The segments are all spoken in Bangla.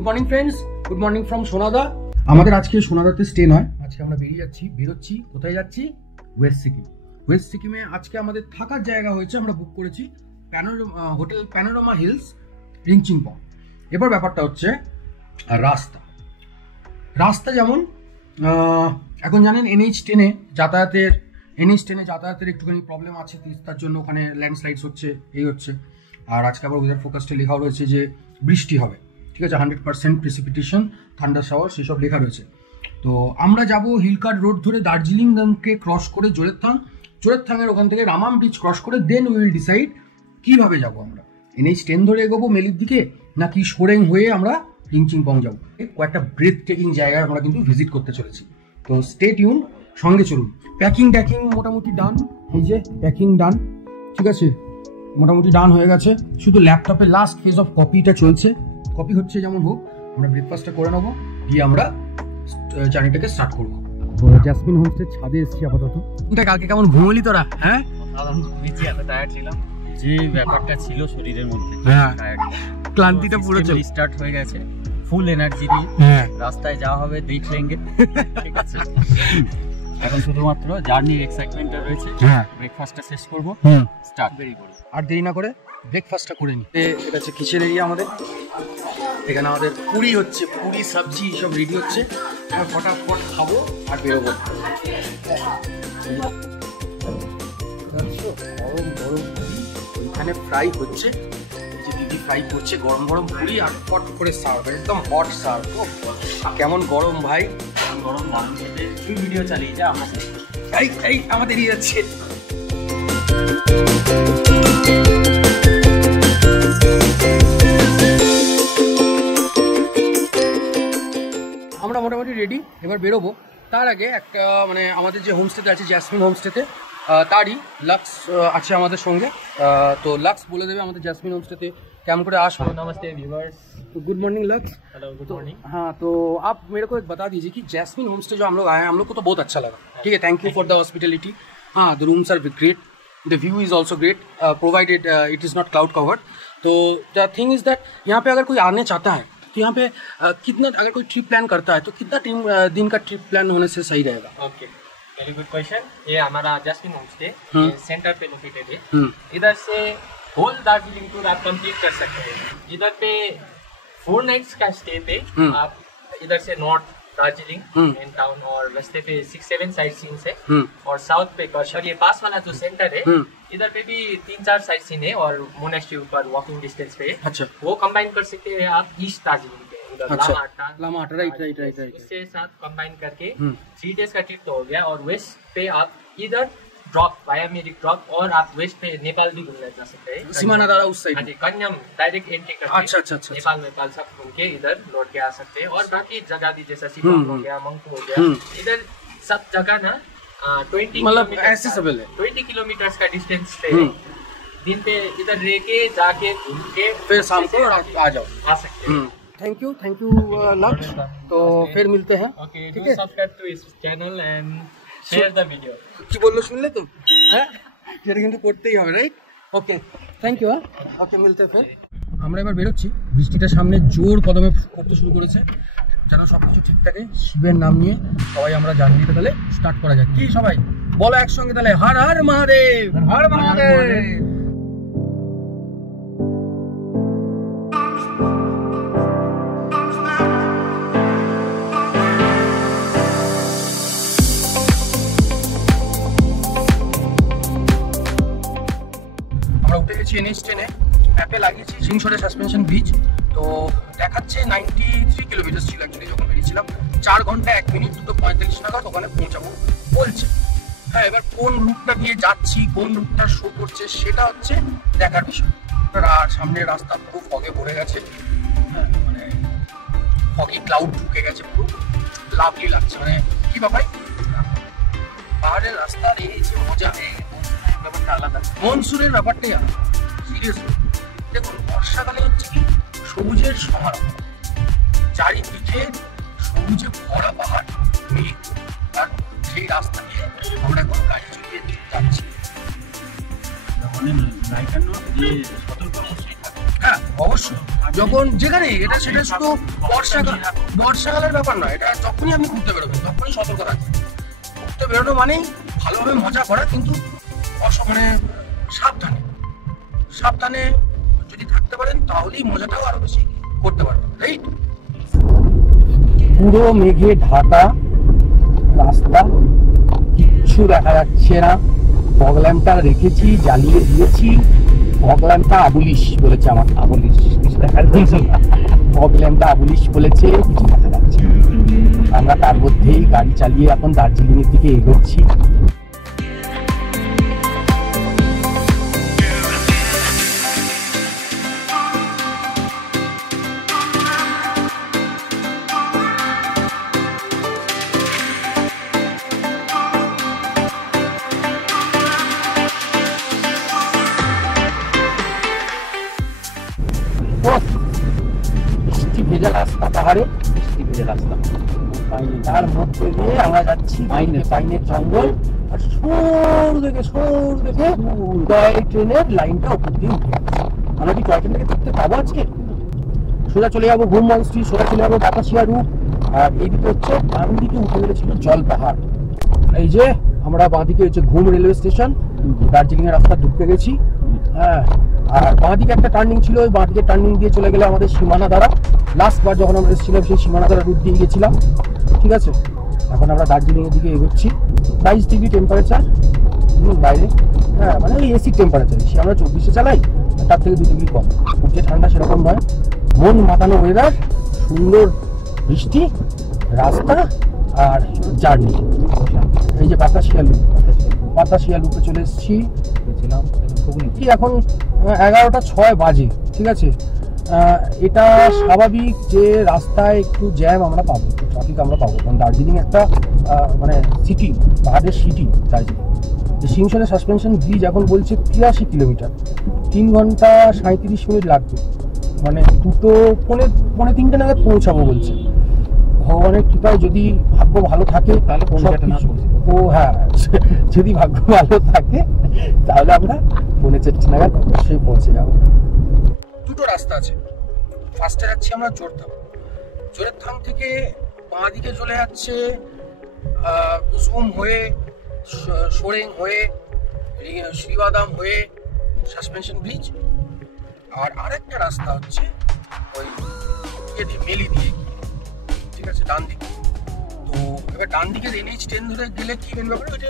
Good morning friends, good morning from Sonada. আমাদের আজকে সোনাদাতে স্টে নয়, আজকে আমরা বেরোচ্ছি। কোথায় যাচ্ছি? ওয়েস্ট সিকিম। ওয়েস্ট সিকিমে আজকে আমাদের থাকার জায়গা হয়েছে, আমরা বুক করেছি হোটেল প্যানোরামা হিলস, রিংচিংপং। এবার ব্যাপারটা হচ্ছে রাস্তা যেমন এখন জানেন NH10 যাতায়াতের একটুখানি প্রবলেম আছে, তার জন্য ওখানে ল্যান্ডস্লাইডস হচ্ছে, হচ্ছে। আর আজকে আবার ওয়েদার ফোরকাস্টে লেখাও রয়েছে যে বৃষ্টি হবে, ঠিক আছে, 100% প্রেসিপিটেশন, থান্ডার শাওয়ার, সেসব লেখা রয়েছে। তো আমরা যাব হিলকার্ট রোড ধরে দার্জিলিংকে ক্রস করে জোরেরথাংয়ের ওখান থেকে রামাম ব্রিজ ক্রস করে, দেন উই উইল ডিসাইড কীভাবে যাব আমরা। NH10 ধরে এগোবো মেলির দিকে, নাকি সোরেং হয়ে আমরা রিংচিংপং যাবো। কয়েকটা ব্রেথ টেকিং জায়গায় আমরা কিন্তু ভিজিট করতে চলেছি। তো স্টে টিউন, সঙ্গে চলুন। প্যাকিং মোটামুটি ডান, এই যে প্যাকিং ডান, ঠিক আছে, মোটামুটি ডান হয়ে গেছে। শুধু ল্যাপটপে লাস্ট ফেজ অফ কপিটা চলছে, কপি হচ্ছে যেমন হোক। আমরা ব্রেকফাস্টটা করে নেবো, দিয়ে আমরা জার্নিটাকে স্টার্ট করবো। জ্যাসমিন হোমস্টের ছাদে এসেছি আপাতত। কালকে কেমন ঘুমলি তোরা? হ্যাঁ, এত টায়ার্ড ছিলাম, যে ব্যাপারটা ছিল শরীরের মধ্যে, হ্যাঁ, ক্লান্তিটা পুরো স্টার্ট হয়ে গেছে, ফুল এনার্জি দিয়ে রাস্তায় যাওয়া হবে, দেখলেঙ্গে, ঠিক আছে। এখন শুধুমাত্র জার্নির এক্সাইটমেন্টটা রয়েছে। ব্রেকফাস্টটা শেষ করবো, স্টার্ট দেরি করবো, আর দেরি না করে ব্রেকফাস্টটা করে নিই। এটা হচ্ছে কিচেন এরিয়া আমাদের। এখানে আমাদের পুরি হচ্ছে, পুরি সবজি সব রেডি হচ্ছে। ফটাফট খাবো আর বেরোবো। গরম গরম পুরি ওইখানে ফ্রাই হচ্ছে, এই যে দিদি ফ্রাই করছে, গরম গরম পুরি, আর ফট করে সার্ভ, একদম হট সার্ভ। কেমন গরম ভাই, গরম গরম খেতে তুই ভিডিও চালিয়ে যা, এই আমাদের এরিয়া যাচ্ছে। আমরা মোটামুটি রেডি, এবার বেরোবো। তার আগে একটা মানে আমাদের যে হোমস্টেতে আছে, জ্যাসমিন হোমস্টেতে, তারই লাক্স আছে আমাদের সঙ্গে। তো লাক্স বলে দেবে আমাদের জ্যাসমিन হোমस्टे कैम করে আসবে। नमस्ते viewers, good morning lux. Hello, good morning. हाँ, तो आप मेरे को एक बता दीजिए कि জ্যাসমিन होमस्टे जो हम लोग आए हैं, हम लोग को तो बहुत अच्छा लगा, ठीक है, thank you for the hospitality. हाँ, the rooms are great, the view is also great, provided it is not cloud covered. तो द थिंग इज़ दैट यहाँ पे अगर कोई आने चाहता है तो यहाँ पे कितना, अगर कोई ट्रिप प्लान करता है तो कितना दिन का ट्रिप प्लान होने से सही रहेगा? Okay, very good question. ये हमारा জ্যাসমিन होमस्टे सेंटर पे लोकेटेड है। इधर से होल दार्जिलिंग टूर आप कंप्लीट कर सकते हैं। इधर पे 4 नाइट्स का स्टे पे आप इधर से नॉर्थ दार्जिलिंग मेन टाउन और रास्ते पे 6-7 साइट सीन्स है, और साउथ पे और ये पास वाला जो सेंटर है इधर पे भी 3-4 साइट सीन है, और मोनेस्ट्री ऊपर वॉकिंग डिस्टेंस पे है। अच्छा, वो कंबाइन कर सकते हैं आप ईस्ट दार्जिलिंग पे, अच्छा, लामाहट्टा, राइट। उससे साथ कंबाइन करके 3 डेज का ट्रिप तो हो गया। और वेस्ट पे आप इधर ड्रॉप वाया मेरिक ड्रॉप, और आप वेस्ट पे नेपाल भी घूमने जा सकते हैं, सीमानादारा उस साइड। हाँ जी, कन्याम डायरेक्ट एंट्री करके अच्छा, नेपाल सब घूम के इधर लौट के आ सकते हैं। और बाकी जगह भी जैसा सिक्किम हो गया, मंगपू हो गया, इधर सब जगह ना 20 मतलब एक्सेसिबल है, 20 किलोमीटर का डिस्टेंस पे दिन पे इधर रह के जाके घूम के फिर शाम को आ जाओ, आ सकते हैं। थैंक यू लक्स। तो फिर मिलते हैं, ओके, ठीक डू है, सब्सक्राइब टू इस channel and share the video. কি বললো শুনলে তো? হ্যাঁ, যেটা কিন্তু করতেই হবে, right? Okay, thank you. Okay, মিলতে ফের। আমরা এবার বেরোচ্ছি, বৃষ্টিটা সামনে জোর কদমে করতে শুরু করেছে, যেন সব কিছু ঠিক থাকে। শিবের নাম নিয়ে সবাই আমরা জার্নিটা তাহলে স্টার্ট করা যায়। কি সবাই বলো একসঙ্গে তাহলে, হর হর মহাদেব, হর মহাদেব। NH10 অ্যাপে লাগিয়েছি ঝিংছড়ে সাসপেনশন ব্রিজ। তো দেখাচ্ছে 93 কিলোমিটার ছিল অ্যাকচুয়ালি যখন বেরিয়েছিলাম। 4 ঘন্টা 1 মিনিট 2:45 নাগাদ ওখানে পৌঁছাবো বলছে। হ্যাঁ, এবার কোন রুটটা দিয়ে যাচ্ছি, কোন রুটটা শো করছে, সেটা হচ্ছে দেখার বিষয়। আর সামনের রাস্তা পুরো ফগে ভরে গেছে, হ্যাঁ, মানে ফগি ক্লাউড ঢুকে গেছে, পুরো লাভলি লাগছে। মানে কি বাবাই, পাহাড়ের রাস্তার এই যে মজা, ব্যাপারটা আলাদা, মনসুনের ব্যাপারটাই আলাদা। সিরিয়াসলি দেখুন, বর্ষাকালে হচ্ছে কি সবুজের সমারোহ, চারিদিকে সবুজে ভরা পাহাড়, মেঘ, আর সেই রাস্তা দিয়ে আমরা এখন গাড়ি চলিয়ে যাচ্ছি। মানে রাইটার যে সতর্ক অবশ্যই থাকে, হ্যাঁ অবশ্যই যখন যেখানে এটা সেটা শুধু বর্ষাকালের ব্যাপার না, এটা যখনই আপনি ঘুরতে বেরোবেন তখনই সতর্ক থাকবেন। ঘুরতে বেরোনো মানেই ভালোভাবে মজা করা, কিন্তু মানে সাবধানে যদি থাকতে পারেন তাহলেই মজাটাও আরো বেশি করতে পারবেন, রাইট? পুরো মেঘে ঢাকা রাস্তা, কিচ্ছু দেখা যাচ্ছে না। ফগ ল্যাম্পটা রেখেছি, জ্বালিয়ে দিয়েছি। ফগ ল্যাম্পটা আবুলিশ বলেছে, আমার আবুলিশ কিছু দেখা যাচ্ছে। ফগ ল্যাম্পটা আবুলিশ বলেছে, কিছু দেখা যাচ্ছে। আমরা তার মধ্যেই গাড়ি চালিয়ে এখন দার্জিলিং এর দিকে এগোচ্ছি। বৃষ্টি ভেজা রাস্তা, পাহাড়ে বৃষ্টি ভেজা রাস্তা, তার মধ্যে দিয়ে আমরা যাচ্ছি পাইনের জঙ্গল। আর সর দেখে টয় ট্রেনের লাইনটা উপর দিয়ে উঠে যাচ্ছে। আমরা কি টয় ট্রেনটাকে দেখতে পাবো আজকে? সোজা চলে যাবো ঘুম মনস্ট্রি, সোজা চলে যাবো বাতাসিয়া রুট, আর এইদিকে হচ্ছে ডান দিকে উঠে গেছিল জল পাহাড়। এই যে আমরা বাঁদিকে হচ্ছে ঘুম রেলওয়ে স্টেশন, দার্জিলিং এর রাস্তা ঢুকে গেছি। হ্যাঁ, আর বাঁদিকে একটা টার্নিং ছিল, ওই বাঁদিকে টার্নিং দিয়ে চলে গেলে আমাদের সীমানা দ্বারা। লাস্টবার যখন আমরা এসেছিলাম সেই সীমানা দ্বারা রুট দিয়ে গেছিলাম। ঠিক আছে, এখন আমরা দার্জিলিং এর দিকে এগোচ্ছি। 22 ডিগ্রি টেম্পারেচার বাইরে, হ্যাঁ মানে ওই এসি টেম্পারেচার। সে আমরা 24-এ চালাই, তার থেকে 2 ডিগ্রি কম। খুব যে ঠান্ডা সেরকম নয়, মন মাতানো ওয়েদার, সুন্দর বৃষ্টি, রাস্তা আর জার্নি। এই যে বাতাসিয়া লুপে চলে এসেছি। এখন 11:06 বাজে। ঠিক আছে, এটা স্বাভাবিক যে রাস্তায় একটু জ্যাম আমরা পাবো, ট্রাফিক আমরা পাবো, কারণ দার্জিলিং একটা মানে সিটি, পাহাড়ের সিটি দার্জিলিং। সিংশনের সাসপেনশন ব্রিজ এখন বলছে 83 কিলোমিটার, 3 ঘন্টা 37 মিনিট লাগবে, মানে 2:45 নাগাদ পৌঁছাবো বলছে। ভগবানের কৃপায় যদি ভাগ্য ভালো থাকে তাহলে হ্যাঁ, যদি ভাগ্য ভালো থাকে তাহলে আমরা 4:45 নাগাদ অবশ্যই পৌঁছে যাবো। দুটো রাস্তা আছে, ফার্স্টে যাচ্ছি আমরা জোরেথাং থেকে বাঁ দিকে চলে যাচ্ছে জুম হয়ে, সোরেং হয়ে, শ্রীবাদাম হয়ে সাসপেনশন ব্রিজ। আর আরেকটা রাস্তা হচ্ছে ওই মেলি দিয়ে, ঠিক আছে, ডান দিকে। তো এবার ডান দিকে NH10 ধরে গেলে কি মেন ব্যাপার, ওইটা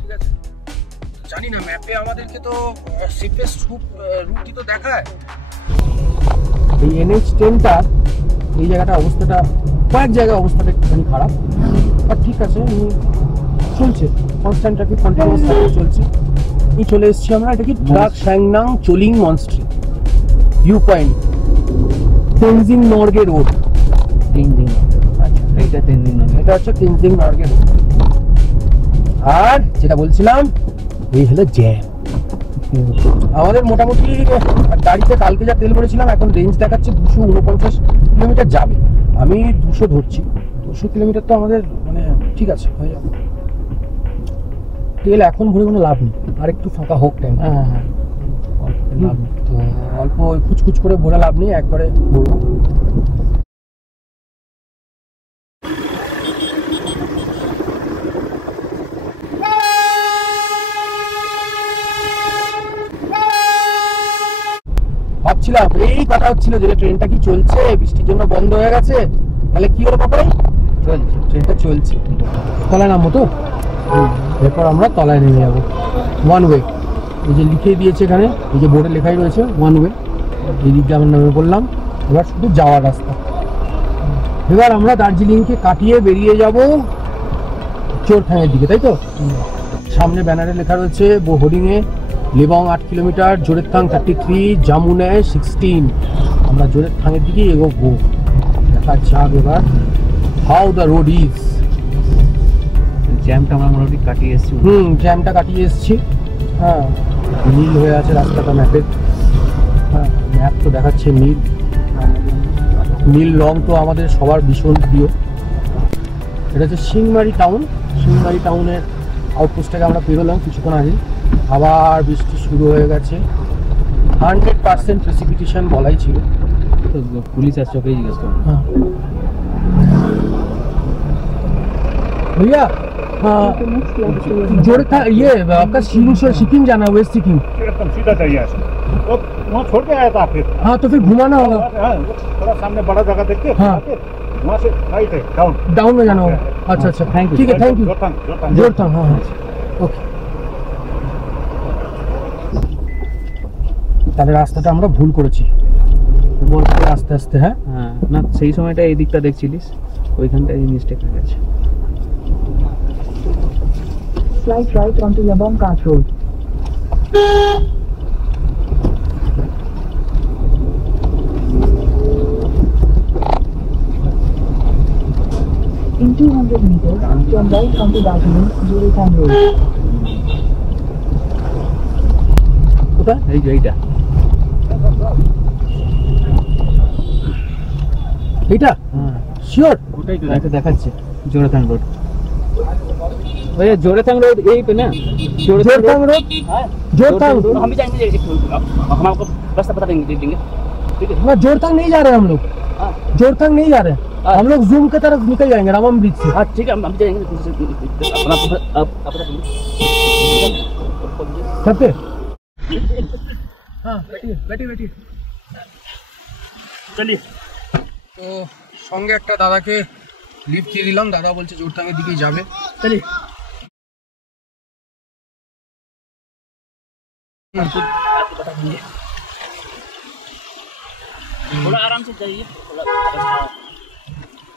ঠিক আছে। জানি না, ম্যাপে আমাদেরকে তো সেফেস্ট রুটই তো দেখায়। এই NH10টা এই জায়গাটা অবস্থাটা, কয়েক জায়গায় অবস্থাটা একটুখানি খারাপ, আর ঠিক আছে, চলছে, কনস্ট্যান্ট ট্রাফিক কন্টিনিউয়াস চলছে। এই চলে এসেছি আমরা, এটা কি Druk Sangag Choeling monastery view point, Tenzing Norgay road. আচ্ছা, এটা হচ্ছে তেনজিং নর্গে রোড। আর যেটা বলছিলাম, এই হলো জ্যাম। আমাদের মোটামুটি গাড়িতে কালকে যা তেল ভরেছিলাম, এখন রেঞ্জ দেখাচ্ছে 249 কিলোমিটার যাবে। আমি 200 ধরছি, 200 কিলোমিটার তো আমাদের মানে ঠিক আছে, হয়ে যাবে। তেল এখন ভরে কোনো লাভ নেই, আর একটু ফাঁকা হোক টাইম। হ্যাঁ, তো অল্প কুচকুচ করে ভরে লাভ নেই, একবারে ভরবো। ভাবছিলাম, এই কথা হচ্ছিল যে ট্রেনটা কি চলছে, বৃষ্টির জন্য বন্ধ হয়ে গেছে, তাহলে কি হলো বাবাই? চলছে, ট্রেনটা চলছে। তলায় নামবো তো, এরপর আমরা তলায় নেমে যাবো। 1 ওয়ে, এই যে লিখে দিয়েছে এখানে, এই যে বোর্ডে লেখাই রয়েছে 1 ওয়ে, এই দিকটা আমরা নেমে পড়লাম। এবার শুধু যাওয়ার রাস্তা। এবার আমরা দার্জিলিংকে কাটিয়ে বেরিয়ে যাব চোরথাঙের দিকে, তাই তো? সামনে ব্যানারে লেখা রয়েছে হোর্ডিংয়ে, লেবং 8 কিলোমিটার, জোরেথাং 33, জামুনে 16। আমরা জোরেথাঙের দিকে এগোবো। দেখা যাক এবার হাউ দ্য রোড ইজ। জ্যামটা আমরা মোটামুটি কাটিয়ে এসেছি। জ্যামটা কাটিয়ে এসেছি। হ্যাঁ, নীল হয়ে আছে রাস্তাটা ম্যাপের। হ্যাঁ, ম্যাপ তো দেখাচ্ছে নীল রং তো আমাদের সবার ভীষণ প্রিয়। এটা হচ্ছে সিংমারি টাউন। সিংমারি টাউনের আউটপোস্ট থেকে আমরা পেরোলাম কিছুক্ষণ আগে। আবার বৃষ্টি শুরু হয়ে গেছে, 100% প্রেসিপিটেশন বলাই ছিল। তো পুলিশ আসছে, ওকেই জিজ্ঞেস করো। हाँ भैया, जोड़ था ये आपका सिक्किम जाना है, वेस्ट सिक्किम। एकदम सीधा चाहिए तो वहाँ छोड़ के आया था फिर। हाँ तो फिर घुमाना होगा। हाँ, थोड़ा सामने बड़ा जगह देख के हाँ। वहाँ से राइट है डाउन में जाना होगा। अच्छा अच्छा, थैंक यू। ठीक है, थैंक यू। जोड़तांग, हाँ हाँ, ওকে। তাহলে রাস্তাটা আমরা ভুল করেছি, আস্তে আস্তে। হ্যাঁ হ্যাঁ, না সেই সময়টা এই দিকটা দেখছিলিস, ওইখানটায় মিস্টেক হয়ে গেছে। Slight right onto Yabong Kart Road. In 200 meters, turn right onto Darjeeling, Joretang Road. কোথায়? এই যে এইটা। এইটা হ্যাঁ, শিওর? ওটাই তো দেখাচ্ছে, জোড়াথাং রোড। भैया जोड़ेथांग रोड यही पे ना? जोड़तांग रोड, जोड़तांग। हम भी जाएंगे, हम आपको रास्ता बता देंगे, ठीक है? हाँ, जोड़तांग नहीं जा रहे हम लोग, जोड़तांग नहीं जा रहे, हम लोग जूम की तरफ निकल जाएंगे रामम ब्रिज से। हाँ ठीक है, हम भी जाएंगे। करते? हाँ बैठिए बैठिए। चलिए। তো সঙ্গে একটা দাদাকে লিফট দিয়ে দিলাম, দাদা বলছে জোড়তাঙ্গের দিকেই যাবে। चलिए। थोड़ा आराम से जाइए, थोड़ा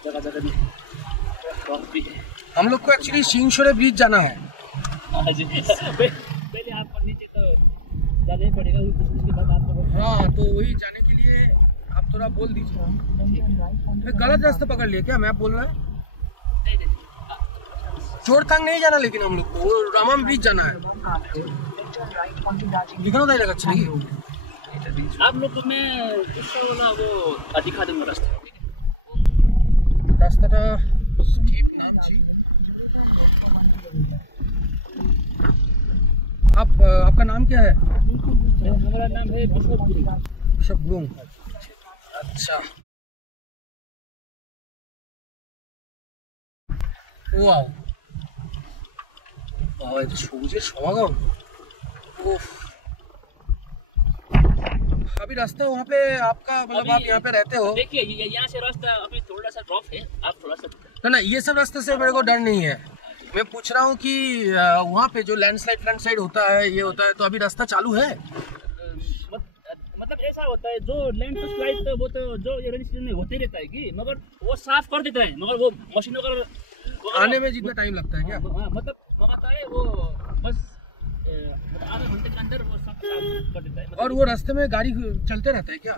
जगह जगह भी हम लोग को एक्चुअली सिंगशोरे ब्रिज जाना है। पहले आपको नीचे तो जाना ही पड़ेगा, उसके बाद आपको। हाँ तो वही जाने के लिए आप थोड़ा बोल दीजिए। मैं गलत रास्ता पकड़ लिया क्या? मैं बोल रहा है जोड़तांग नहीं जाना, लेकिन हम लोग को वो रामम ब्रिज जाना है। दिखाना था लगा चाहिए आप लोग को मैं दूसरा वाला वो दिखा दूंगा रास्ता। रास्ता स्टीप नाम छी। आपका नाम क्या है? हमारा नाम है बिशप गुरुंग। अच्छा, ওয়াও বাবা, এটা সবুজের সমাগম। उफ। अभी रास्ता वहाँ पे आपका, मतलब आप यहाँ पे रहते हो? देखिए यहाँ से रास्ता अभी थोड़ा सा ड्रॉप है, आप थोड़ा सा। ना ये सब रास्ते से मेरे को डर नहीं है, मैं पूछ रहा हूँ कि वहाँ पे जो लैंडस्लाइड होता है, ये होता है, तो अभी रास्ता चालू है? मतलब ऐसा होता है, जो लैंड स्लाइड तो वो तो जो रेनी सीजन में होते रहता है कि, मगर वो साफ कर देता है, मगर वो मशीनों का आने में जितना टाइम लगता है क्या? मतलब मंगाता है वो बस आधे घंटे के अंदर वो सब साफ कर देता है। और वो रास्ते में गाड़ी चलते रहता है क्या?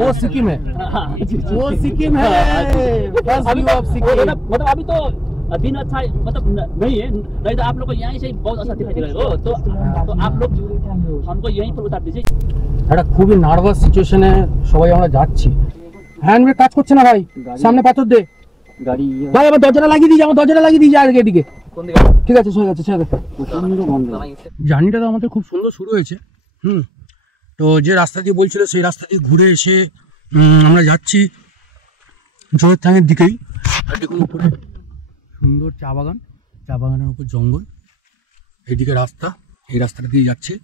वो सिक्किम है, वो सिक्किम है। मतलब अभी तो दिन अच्छा मतलब नहीं है, नहीं तो आप लोग को यहीं से बहुत अच्छा दिखाई देगा। तो आप लोग हमको यहीं पर उतार दीजिए। একটা খুবই নার্ভাস সিচুয়েশনে সবাই আমরা যাচ্ছি। হ্যান্ডব্রেক কাজ করছে না ভাই, সামনে পাথর দে গাড়ি ভাই। আমার দরজাটা লাগিয়ে দিয়ে, আমার দরজাটা লাগিয়ে দিয়ে আগে এদিকে। ঠিক আছে, হয়ে গেছে, ছেড়ে দে। জার্নিটা তো আমাদের খুব সুন্দর শুরু হয়েছে। তো যে রাস্তা দিয়ে বলছিল সেই রাস্তা দিয়ে ঘুরে এসে আমরা যাচ্ছি জোড়েথাংয়ের দিকেই। আর দেখুন উপরে সুন্দর চা বাগান, চা বাগানের উপর জঙ্গল, এইদিকে রাস্তা, এই রাস্তাটা দিয়ে যাচ্ছে।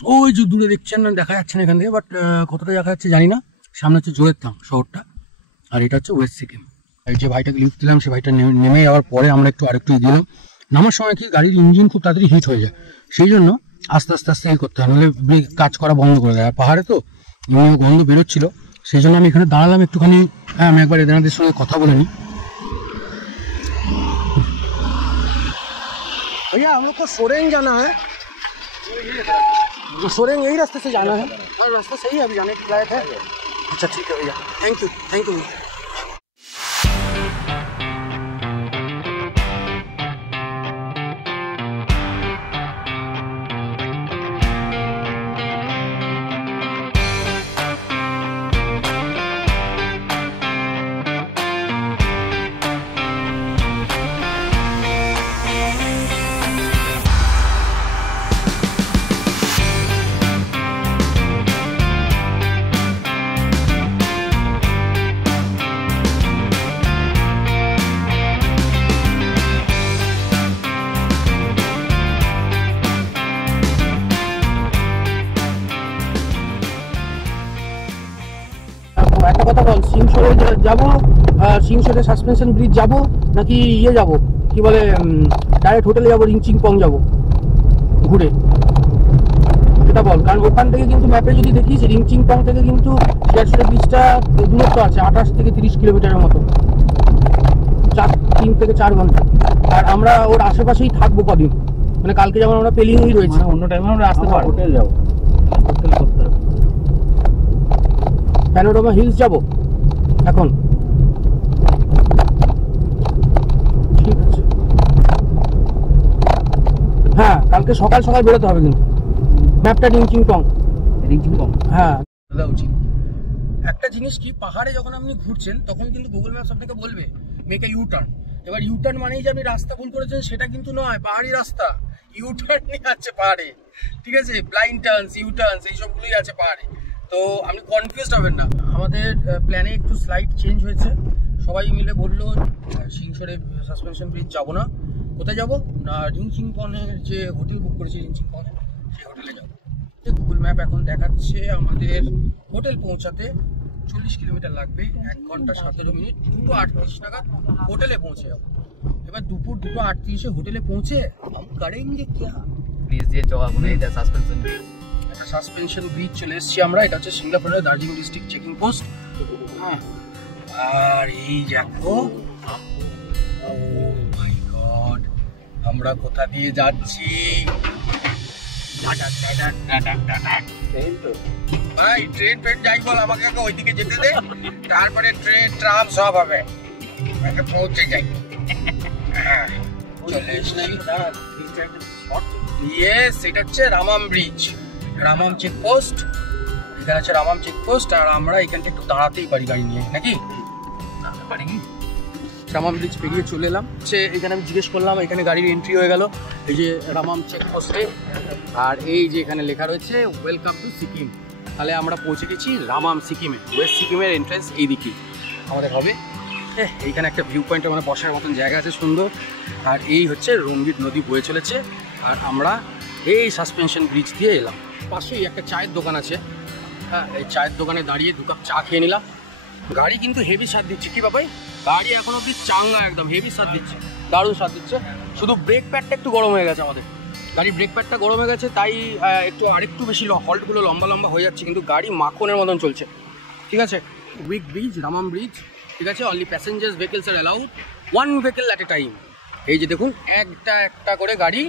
ওই যে দূরে দেখছেন না, দেখা যাচ্ছে না এখান থেকে, বাট কতটা দেখা যাচ্ছে জানি না। সামনে হচ্ছে জোড়েথাং শহরটা, আর এটা হচ্ছে ওয়েস্ট সিকিম। এই যে ভাইটাকে লিফট দিলাম, সে ভাইটা নেমে যাওয়ার পরে আমরা আরেকটু দিলাম। নামার সময় কি গাড়ির ইঞ্জিন খুব তাড়াতাড়ি হিট হয়ে যায়, সেই জন্য আস্তে আস্তে আস্তে করতে হয়, নাহলে ব্রেক কাজ করা বন্ধ করে দেয়। আর পাহাড়ে তো গন্ধ বেরোচ্ছিল, সেই জন্য আমি এখানে দাঁড়ালাম একটুখানি। হ্যাঁ, আমি একবার এদের সঙ্গে কথা বলে নিই। भैया हम लोग को सोरेंग जाना है, सोरेंग यही रास्ते से जाना है, और रास्ता सही है, अभी जाने के लायक है। अच्छा ठीक है भैया, थैंक यू, थैंक यू। একটা কথা বল, সিংসরে যাবো, সিংসরে সাসপেনশন ব্রিজ যাবো নাকি ইয়ে যাবো কি বলে ডাইরেক্ট হোটেলে যাবো, রিংচিংপং যাবো ঘুরে, এটা বল। কারণ ওখান থেকে কিন্তু ম্যাপে যদি দেখিস রিংচিংপং থেকে কিন্তু শেয়ারশোরে ব্রিজটা দূরত্ব আছে 28 থেকে 30 কিলোমিটারের মতো, 3 থেকে 4 ঘন্টা। আর আমরা ওর আশেপাশেই থাকবো কদিন, মানে কালকে যেমন আমরা পেলিংয়েই রয়েছি, অন্য টাইমে আমরা আসতে পারবো, হোটেল যাবো, হোটেল করতে হবে। প্যানোরামা হিলস যাবো এখন, ঠিক আছে। হ্যাঁ কালকে সকাল সকাল বেরোতে হবে কিন্তু, ম্যাপটা রিংচিংপং, হ্যাঁ দাদা উচিত। একটা জিনিস কি, পাহাড়ে যখন আপনি ঘুরছেন তখন কিন্তু গুগল ম্যাপস আপনাকে বলবে মেক এ ইউটার্ন। এবার ইউটার্ন মানেই যে আপনি রাস্তা ভুল করেছেন সেটা কিন্তু নয়, পাহাড়ি রাস্তা ইউটার্নই আছে পাহাড়ে, ঠিক আছে, ব্লাইন্ড টার্নস, ইউটার্নস এইসবগুলোই আছে পাহাড়ে, তো আপনি কনফিউজড হবেন না। আমাদের প্ল্যানে একটু স্লাইড চেঞ্জ হয়েছে, সবাই মিলে বললো সিংসরে সাসপেনশন ব্রিজ যাবো না, কোথায় যাবো না রিংচিংপংয়ের যে হোটেল বুক করেছি রিংচিংপংয়ে সেই হোটেলে যাবো। গুগল ম্যাপ এখন দেখাচ্ছে আমাদের হোটেল পৌঁছাতে 40 কিলোমিটার লাগবে, 1 ঘন্টা 17 মিনিট, 2:38 নাগাদ হোটেলে পৌঁছে যাবো। এবার দুপুর 2:38 হোটেলে পৌঁছে हम करेंगे क्या, প্লিজ যে জগাগুলো এটা সাসপেনশন ব্রিজ, একটা সাসপেনশন ব্রিজ চলে এসেছি আমরা, এটা হচ্ছে সিঙ্গাপুরের দার্জিলিং ডিস্ট্রিক্ট চেকিং পোস্ট। হ্যাঁ আর এই দেখো, ও মাই গড আমরা কোথা দিয়ে যাচ্ছি, ভাই ট্রেন ফ্রেন যাই বল আমাকে ওইদিকে যেতে দে, তারপরে ট্রেন ট্রাম সব হবে, পৌঁছে যাই। চলে এসছি, ইয়েস এটা হচ্ছে রামাম ব্রিজ, রামাম চেকপোস্ট, এখানে আছে রামাম চেকপোস্ট। আর আমরা এখানটা একটু দাঁড়াতেই পারি গাড়ি নিয়ে নাকি, রামাম ব্রিজ পেরিয়ে চলে এলাম। সে এখানে আমি জিজ্ঞেস করলাম, এখানে গাড়ির এন্ট্রি হয়ে গেল এই যে রামাম চেকপোস্টে, আর এই যে এখানে লেখা রয়েছে ওয়েলকাম টু সিকিম। তাহলে আমরা পৌঁছে গেছি রামাম সিকিমে, ওয়েস্ট সিকিমের এন্ট্রান্স এই দিকে আমাদের হবে। এইখানে একটা ভিউ পয়েন্টে মানে বসার মতন জায়গা আছে সুন্দর, আর এই হচ্ছে রঙ্গিত নদী বয়ে চলেছে, আর আমরা এই সাসপেনশন ব্রিজ দিয়ে এলাম। পাশেই একটা চায়ের দোকান আছে, হ্যাঁ এই চায়ের দোকানে দাঁড়িয়ে 2 কাপ চা খেয়ে নিলাম। গাড়ি কিন্তু হেভি স্বাদ দিচ্ছে, কি বাবাই গাড়ি এখন অব্দি চাঙ্গা, একদম হেভি স্বাদ দিচ্ছে, দারুণ স্বাদ দিচ্ছে। শুধু ব্রেক প্যাডটা একটু গরম হয়ে গেছে, আমাদের গাড়ির ব্রেক প্যাডটা গরম হয়ে গেছে, তাই আরেকটু বেশি হল্টগুলো লম্বা লম্বা হয়ে যাচ্ছে, কিন্তু গাড়ি মাখনের মতন চলছে, ঠিক আছে। উইক ব্রিজ, রামাম ব্রিজ, ঠিক আছে, only passengers vehicles are allowed 1 vehicle at a time। এই যে দেখুন একটা করে গাড়ি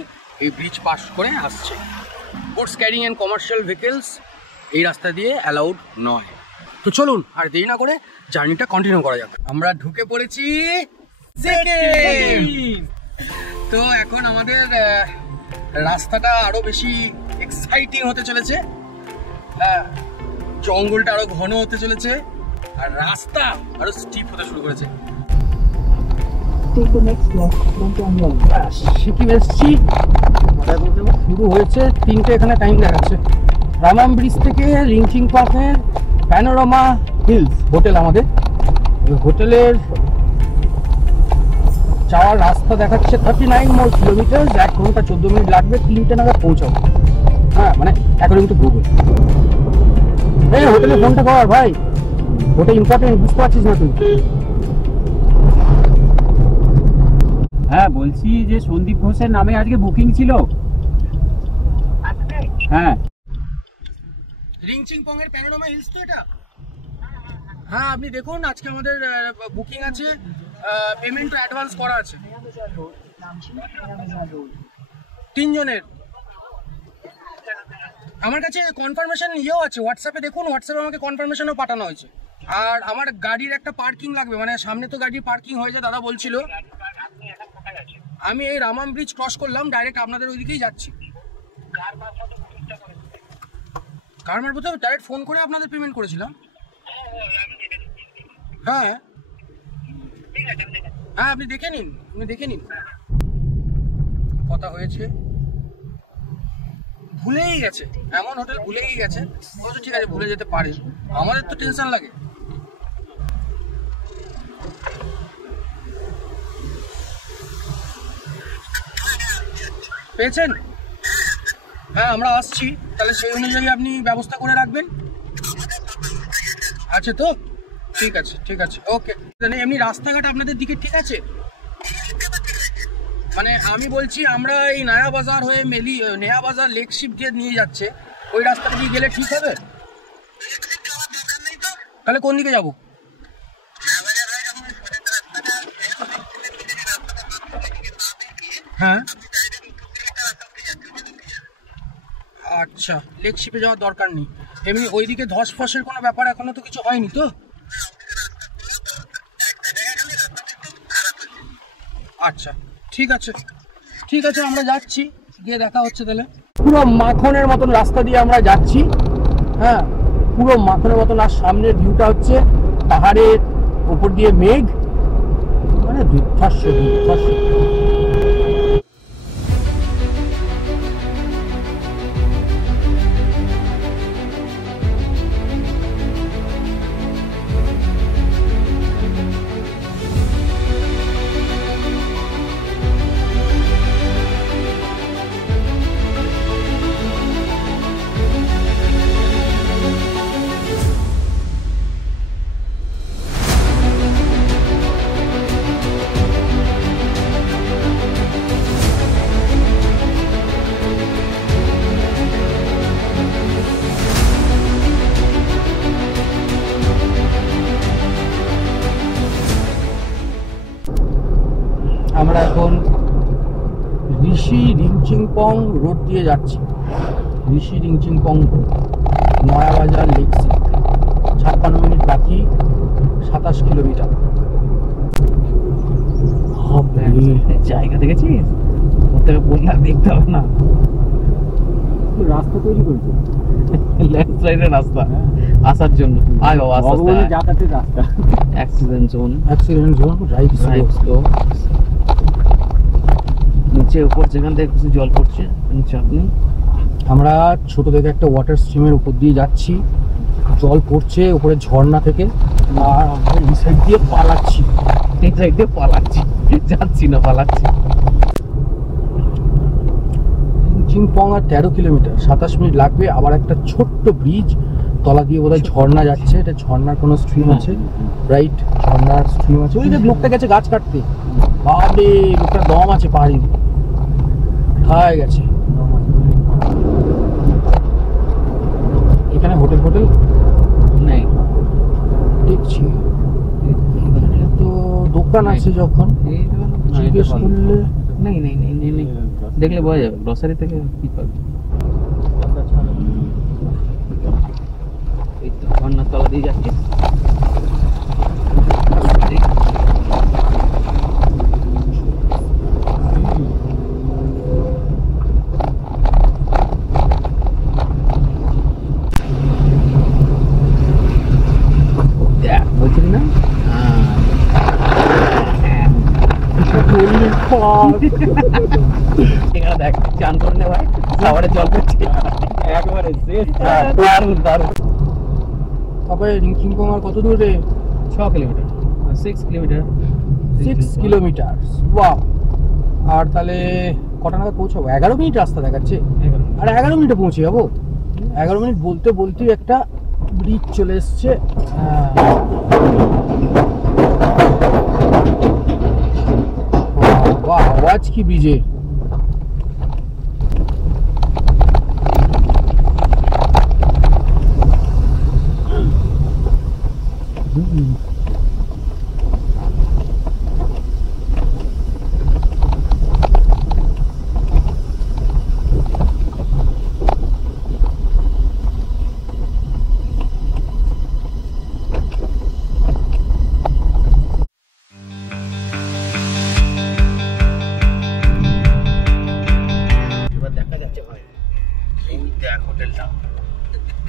এই ব্রিজ পাস করে আসছে, goods carrying and commercial vehicles এই রাস্তা দিয়ে অ্যালাউড নয়। তো চলুন আর দেরি না করে জার্নিটা কন্টিনিউ করা যাক। আমরা ঢুকে পড়েছি সিকিম। তো এখন আমাদের রাস্তাটা আরো বেশি এক্সাইটিং হতে চলেছে, জঙ্গলটা আরো ঘন হতে চলেছে, আর রাস্তা আরো স্টিপ হতে শুরু করেছে। সিকিম এসছি, শুরু হয়েছে 3টে, এখানে টাইম দেখাচ্ছে। রামাম ব্রিজ থেকে রিংচিংপংয়ের প্যানোরামা হিলস হোটেল আমাদের, হোটেলের যাওয়ার রাস্তা দেখাচ্ছে 39 more কিলোমিটার, 1 ঘন্টা 14 মিনিট লাগবে, 3টে নাগাদ পৌঁছাবো। হ্যাঁ মানে অ্যাকর্ডিং টু গুগল। এই হোটেলে ফোনটা কর ভাই, ওটা ইম্পর্টেন্ট, বুঝতে পারছিস না তুই? হ্যাঁ বলছি যে সন্দীপ ঘোষের নামে আজকে বুকিং ছিল। হ্যাঁ রিংচিংপংয়ের প্যানোরামা হিলস তো এটা? হ্যাঁ আপনি দেখুন আজকে আমাদের বুকিং আছে, পেমেন্ট অ্যাডভান্স করা আছে 3 জনের। আমার কাছে কনফার্মেশন ইয়েও আছে হোয়াটসঅ্যাপে, দেখুন হোয়াটসঅ্যাপে আমাকে কনফার্মেশনও পাঠানো হয়েছে। আর আমার গাড়ির একটা পার্কিং লাগবে, মানে সামনে তো গাড়ির পার্কিং হয়েছে, দাদা বলছিল। আমি এই রামাম ব্রিজ ক্রস করলাম, ডাইরেক্ট আপনাদের ওইদিকেই যাচ্ছি। কার মারফত ডাইরেক্ট ফোন করে আপনাদের পেমেন্ট করেছিলাম। হ্যাঁ হ্যাঁ আপনি দেখে নিন, কথা হয়েছে। ভুলেই গেছে, এমন হোটেল ভুলেই গেছে। বলছো ঠিক আছে ভুলে যেতে পারে, আমাদের তো টেনশন লাগে। পেয়েছেন? হ্যাঁ আমরা আসছি, তাহলে সেই অনুযায়ী আপনি ব্যবস্থা করে রাখবেন। আছে তো? ঠিক আছে ঠিক আছে ওকে। এমনি রাস্তাঘাট আপনাদের দিকে ঠিক আছে? মানে আমি বলছি আমরা এই নয়া বাজার হয়ে নয়া বাজার লেকশিপ দিয়ে নিয়ে যাচ্ছে, ওই রাস্তাটা দিয়ে গেলে ঠিক হবে? তাহলে কোন দিকে যাবো? হ্যাঁ আচ্ছা, লেকশিপে যাওয়ার দরকার নেই। এমনি ওইদিকে ধস ফসের কোনো ব্যাপার এখনো তো কিছু হয়নি তো? আচ্ছা ঠিক আছে ঠিক আছে, আমরা যাচ্ছি, গিয়ে দেখা হচ্ছে তাহলে। পুরো মাখনের মতন রাস্তা দিয়ে আমরা যাচ্ছি, হ্যাঁ পুরো মাখনের মতন। আর সামনের ভিউটা হচ্ছে পাহাড়ের উপর দিয়ে মেঘ, মানে দুর্ধর্ষ দুর্ধর্ষ। আমরা এখন ঋষি রিংচিংপং রোড দিয়ে যাচ্ছি। ঋষি রিংচিংপং রোড, নয়া বাজার লেকশিপ। 56 মিনিট বাকি, 27 কিলোমিটার। জায়গা দেখেছিস? ওর থেকে বললে দেখতে হবে না, রাস্তা তৈরি করেছে ল্যান্ডস্লাইডের রাস্তা আসার জন্য। আয় বাবা আস্তে আস্তে। যাতায়াতের রাস্তা, অ্যাক্সিডেন্ট জোন রাইট স্লো। নিচে উপর যেখান থেকে কিছু জল পড়ছে নিচে আপনি। আমরা ছোট থেকে একটা ওয়াটার স্ট্রিমের উপর দিয়ে যাচ্ছি, জল পড়ছে উপরে ঝর্ণা থেকে, আর আমরা এই সাইড দিয়ে পালাচ্ছি, এই সাইড দিয়ে পালাচ্ছি, যাচ্ছি না পালাচ্ছি। রিংচিংপং আর 13 কিলোমিটার, 27 মিনিট লাগবে। আবার একটা ছোট্ট ব্রিজ, তলা দিয়ে বোধহয় ঝর্ণা যাচ্ছে। এটা ঝর্ণার কোনো স্ট্রিম আছে, রাইট? ঝর্ণার স্ট্রিম আছে। ওই যে লোকটা গেছে গাছ কাটতে, বাবা লোকটার দম আছে, পাহাড়ি খায় গেছে। এখানে হোটেল ফোটেল নেই দেখছি, এখানে তো দোকান আছে। যখন জিজ্ঞেস করলে নেই নেই নেই নেই নেই, দেখলে বোঝা যাবে। গ্রসারি থেকে কি পাবে? এই তো ঝর্ণার তলা দিয়ে যাচ্ছে। বলছিলি না এখানে দেখ, চান করে নে ভাই, খাবারে জল পড়ছে একবারে দারুণ দারুণ। তারপরে রিংচিংপং আর কত দূর রে? 6 কিলোমিটার, 6 কিলোমিটার, 6 কিলোমিটার। ওয়াও! আর তাহলে কটা নাগাদ পৌঁছাবো? 11 মিনিট রাস্তা দেখাচ্ছে। আর 11 মিনিটে পৌঁছে যাবো? 11 মিনিট বলতে বলতেই একটা ব্রিজ চলে এসছে। বাহ, আওয়াজ কি ব্রিজে!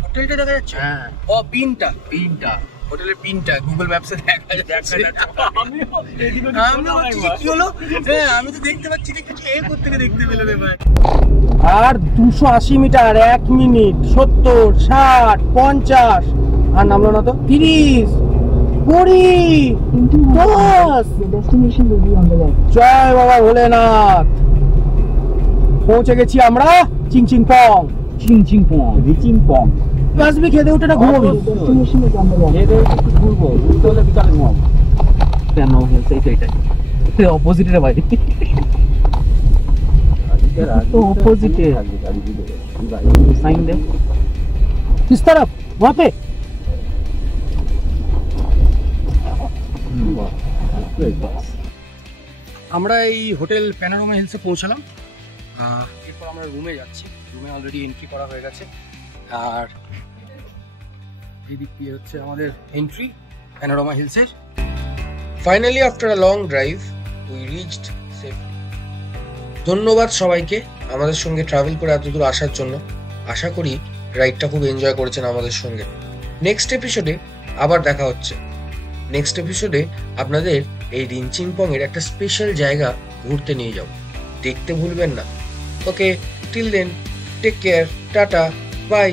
হোটেলটা দেখা যাচ্ছে। হ্যাঁ, ও পিনটা হোটেলের পিনটা গুগল ম্যাপসে দেখা যাচ্ছে। কি হলো? হ্যাঁ, আমি তো দেখতে পাচ্ছি, কিছু এ করতে দেখতে পেলাম এবার। আর 280 মিটার, 1 মিনিট, 70, 60, 50, আর নামলো না তো 30, 20, 10। Your destination will be on the left. জয় বাবা ভোলেনাথ! পৌঁছে গেছি আমরা চিংচিংপং। চিংচিংপং। তুই আসবি খেতে উঠে না ঘুমাবি? Destination is on the right. এদের একটু ঘুরবো, ঘুরতে হলে বিকালে ঘুমাবো। কেন হেলথ এইটাই অপোজিটে ভাই, তো অপোজিটে সাইন দে किस तरफ? वहाँ पे? আমরা এই হোটেল প্যানোরামা হিলসে পৌঁছালাম। এরপর আমরা রুমে যাচ্ছি। রুমে অলরেডি এন্ট্রি করা হয়ে গেছে, আর এই দিক দিয়ে হচ্ছে আমাদের এন্ট্রি প্যানোরামা হিলসের। Finally after a long drive we reached safely. ধন্যবাদ সবাইকে আমাদের সঙ্গে ট্রাভেল করে এত দূর আসার জন্য। আশা করি রাইডটা খুব এনজয় করেছেন আমাদের সঙ্গে। নেক্সট এপিসোডে আবার দেখা হচ্ছে। নেক্সট এপিসোডে আপনাদের এই রিনচিনপং এর একটা স্পেশাল জায়গা ঘুরতে নিয়ে যাব, দেখতে ভুলবেন না। Okay, till then take care, tata, by.